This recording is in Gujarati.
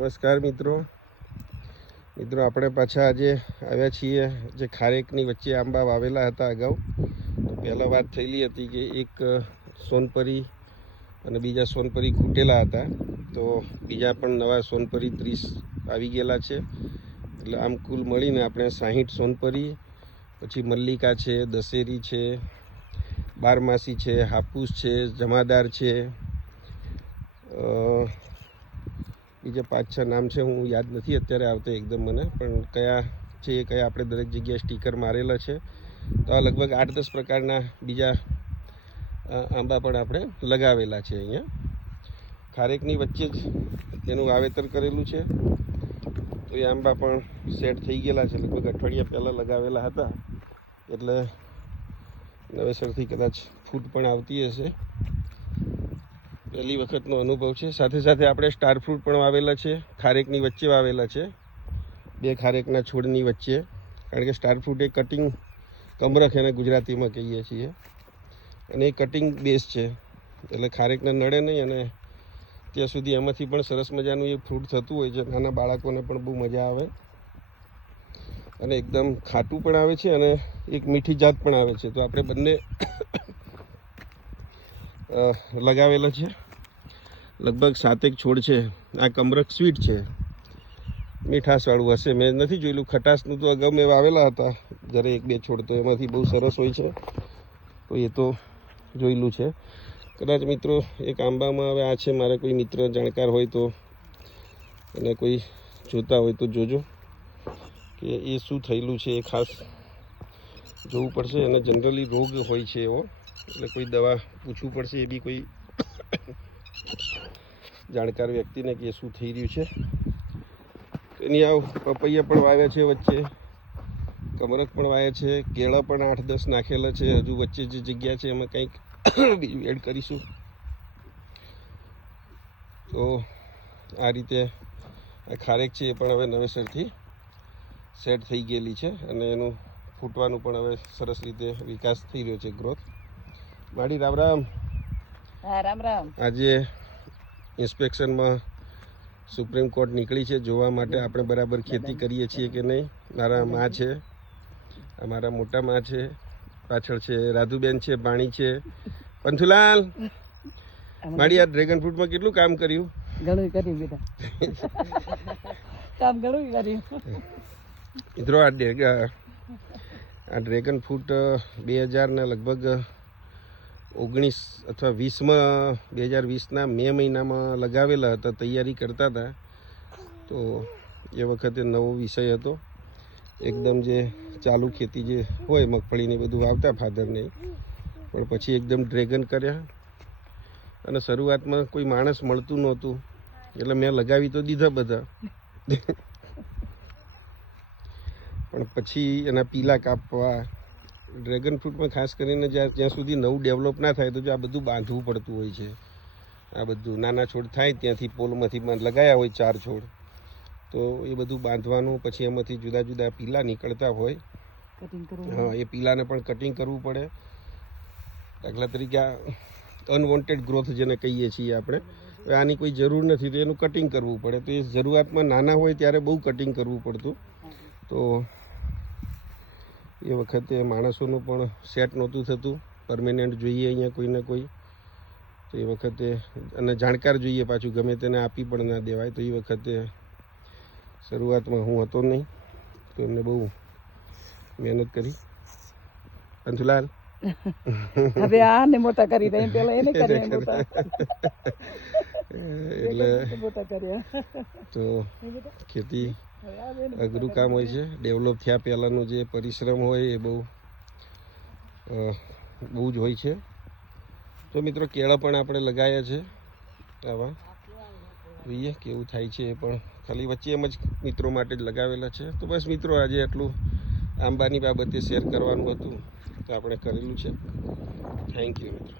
નમસ્કાર મિત્રો આપણે પાછા આજે આવ્યા છીએ જે ખારેકની વચ્ચે આંબા વાવેલા હતા અગાઉ. પહેલાં વાત થયેલી હતી કે એક સોનપરી અને બીજા સોનપરી ખૂટેલા હતા, તો બીજા પણ નવા સોનપરી 30 આવી ગયેલા છે. એટલે આમ કુલ મળીને આપણે 60 સોનપરી, પછી મલ્લિકા છે, દશેરી છે, બારમાસી છે, હાપૂસ છે, જમાદાર છે, બીજા 5-6 નામ છે, હું યાદ નથી અત્યારે આવતા એકદમ મને, પણ કયા છે એ કયા આપણે દરેક જગ્યાએ સ્ટીકર મારેલા છે. તો આ લગભગ 8-10 પ્રકારના બીજા આંબા પણ આપણે લગાવેલા છે. અહીંયા ખારેકની વચ્ચે જ તેનું વાવેતર કરેલું છે. તો એ આંબા પણ સેટ થઈ ગયેલા છે, લગભગ અઠવાડિયા પહેલાં લગાવેલા હતા, એટલે નવેસરથી કદાચ ફૂટ પણ આવતી હશે. પહેલી વખતનો અનુભવ છે. સાથે સાથે આપણે સ્ટાર ફ્રૂટ પણ વાવેલા છે, ખારેકની વચ્ચે વાવેલા છે, 2 ખારેકના છોડની વચ્ચે. કારણ કે સ્ટાર ફ્રૂટ એ કટિંગ કમરખ એને ગુજરાતીમાં કહીએ છીએ, અને એ કટિંગ બેઝ છે, એટલે ખારેકને નડે નહીં, અને ત્યાં સુધી એમાંથી પણ સરસ મજાનું એ ફ્રૂટ થતું હોય છે. નાના બાળકોને પણ બહુ મજા આવે, અને એકદમ ખાટું પણ આવે છે, અને એક મીઠી જાત પણ આવે છે. તો આપણે બંને લગાવેલા છે. લગભગ 7 છોડ છે. આ કમરખ સ્વીટ છે, મીઠાશવાળું હશે. મેં નથી જોયેલું ખટાશનું, તો અગાઉ મેં વાવેલા હતા જ્યારે 1-2 છોડ, તો એમાંથી બહુ સરસ હોય છે, તો એ તો જોયેલું છે. કદાચ મિત્રો એક આંબામાં હવે આ છે, મારે કોઈ મિત્ર જાણકાર હોય તો, અને કોઈ જોતા હોય તો જોજો કે એ શું થયેલું છે. એ ખાસ જોવું પડશે. અને જનરલી રોગ હોય છે એવો, એટલે કોઈ દવા પૂછવું પડશે એ બી કોઈ જાણકાર વ્યક્તિને કે શું થઈ રહ્યું છે. એની આ પપૈયા પણ વાવ્યા છે વચ્ચે, કમરખ પણ વાવ્યા છે, કેળા પણ 8-10 નાખેલા છે. હજુ વચ્ચે જે જગ્યા છે એમાં કંઈક બીજું એડ કરીશું. તો આ રીતે આ ખારેક છે એ પણ હવે નવેસરથી સેટ થઈ ગયેલી છે, અને એનું ફૂટવાનું પણ હવે સરસ રીતે વિકાસ થઈ રહ્યો છે, ગ્રોથ. માડી રામ રામ. હા, રામ રામ. આજે ઇન્સ્પેક્શનમાં સુપ્રીમ કોર્ટ નીકળી છે, જોવા માટે આપણે બરાબર ખેતી કરીએ છીએ કે નહીં. મારા માં છે, અમારા મોટા માં છે, પાછળ છે રાધુબેન છે, પાણી છે, પંથુલાલ. માડી, આ ડ્રેગન ફ્રૂટમાં કેટલું કામ કર્યું? ઘણું કર્યું બેટા. કામ ઘણું કર્યું. મિત્રો આ ડ્રેગન ફ્રૂટ 2000 ને લગભગ 19 અથવા 20માં 2020ના મે મહિનામાં લગાવેલા હતા, તૈયારી કરતા હતા. તો એ વખતે નવો વિષય હતો એકદમ, જે ચાલુ ખેતી જે હોય મગફળીને બધું વાવતા ફાધરને, પણ પછી એકદમ ડ્રેગન કર્યા. અને શરૂઆતમાં કોઈ માણસ મળતું નહોતું, એટલે મેં લગાવી તો દીધા બધા, પણ પછી એના પીલા કાપવા. ડ્રેગન ફ્રૂટમાં ખાસ કરીને જ્યાં સુધી નવું ડેવલપ ના થાય, તો જો આ બધું બાંધવું પડતું હોય છે. આ બધું નાના છોડ થાય ત્યાંથી પોલમાંથી લગાયા હોય 4 છોડ, તો એ બધું બાંધવાનું, પછી એમાંથી જુદા જુદા પીલા નીકળતા હોય. હા, એ પીલાને પણ કટિંગ કરવું પડે. દાખલા તરીકે અનવોન્ટેડ ગ્રોથ જેને કહીએ છીએ આપણે, આની કોઈ જરૂર નથી તો એનું કટિંગ કરવું પડે. તો એ શરૂઆતમાં નાના હોય ત્યારે બહુ કટિંગ કરવું પડતું. તો એ વખતે માણસોનું પણ સેટ નહોતું થતું, પરમેનન્ટ જોઈએ અહીંયા કોઈને કોઈ. તો એ વખતે, અને જાણકાર જોઈએ પાછું, ગમે તેને આપી પણ ના દેવાય. તો એ વખતે શરૂઆતમાં હું હતો નહીં, તો એમને બહુ મહેનત કરી. પંથુલાલ હવે આને મોટા કરી દે, પેલા એને કરી મોટા, એટલે મોટા કર્યા. તો ખેતી અઘરું કામ હોય છે. ડેવલપ થયા પહેલાંનું જે પરિશ્રમ હોય એ બહુ જ હોય છે. તો મિત્રો કેળા પણ આપણે લગાવ્યા છે આવા, જોઈએ કેવું થાય છે. એ પણ ખાલી વચ્ચે એમ જ મિત્રો માટે જ લગાવેલા છે. તો બસ મિત્રો, આજે આટલું આંબાની બાબતે શેર કરવાનું હતું, તો આપણે કરેલું છે. થેન્ક યુ મિત્રો.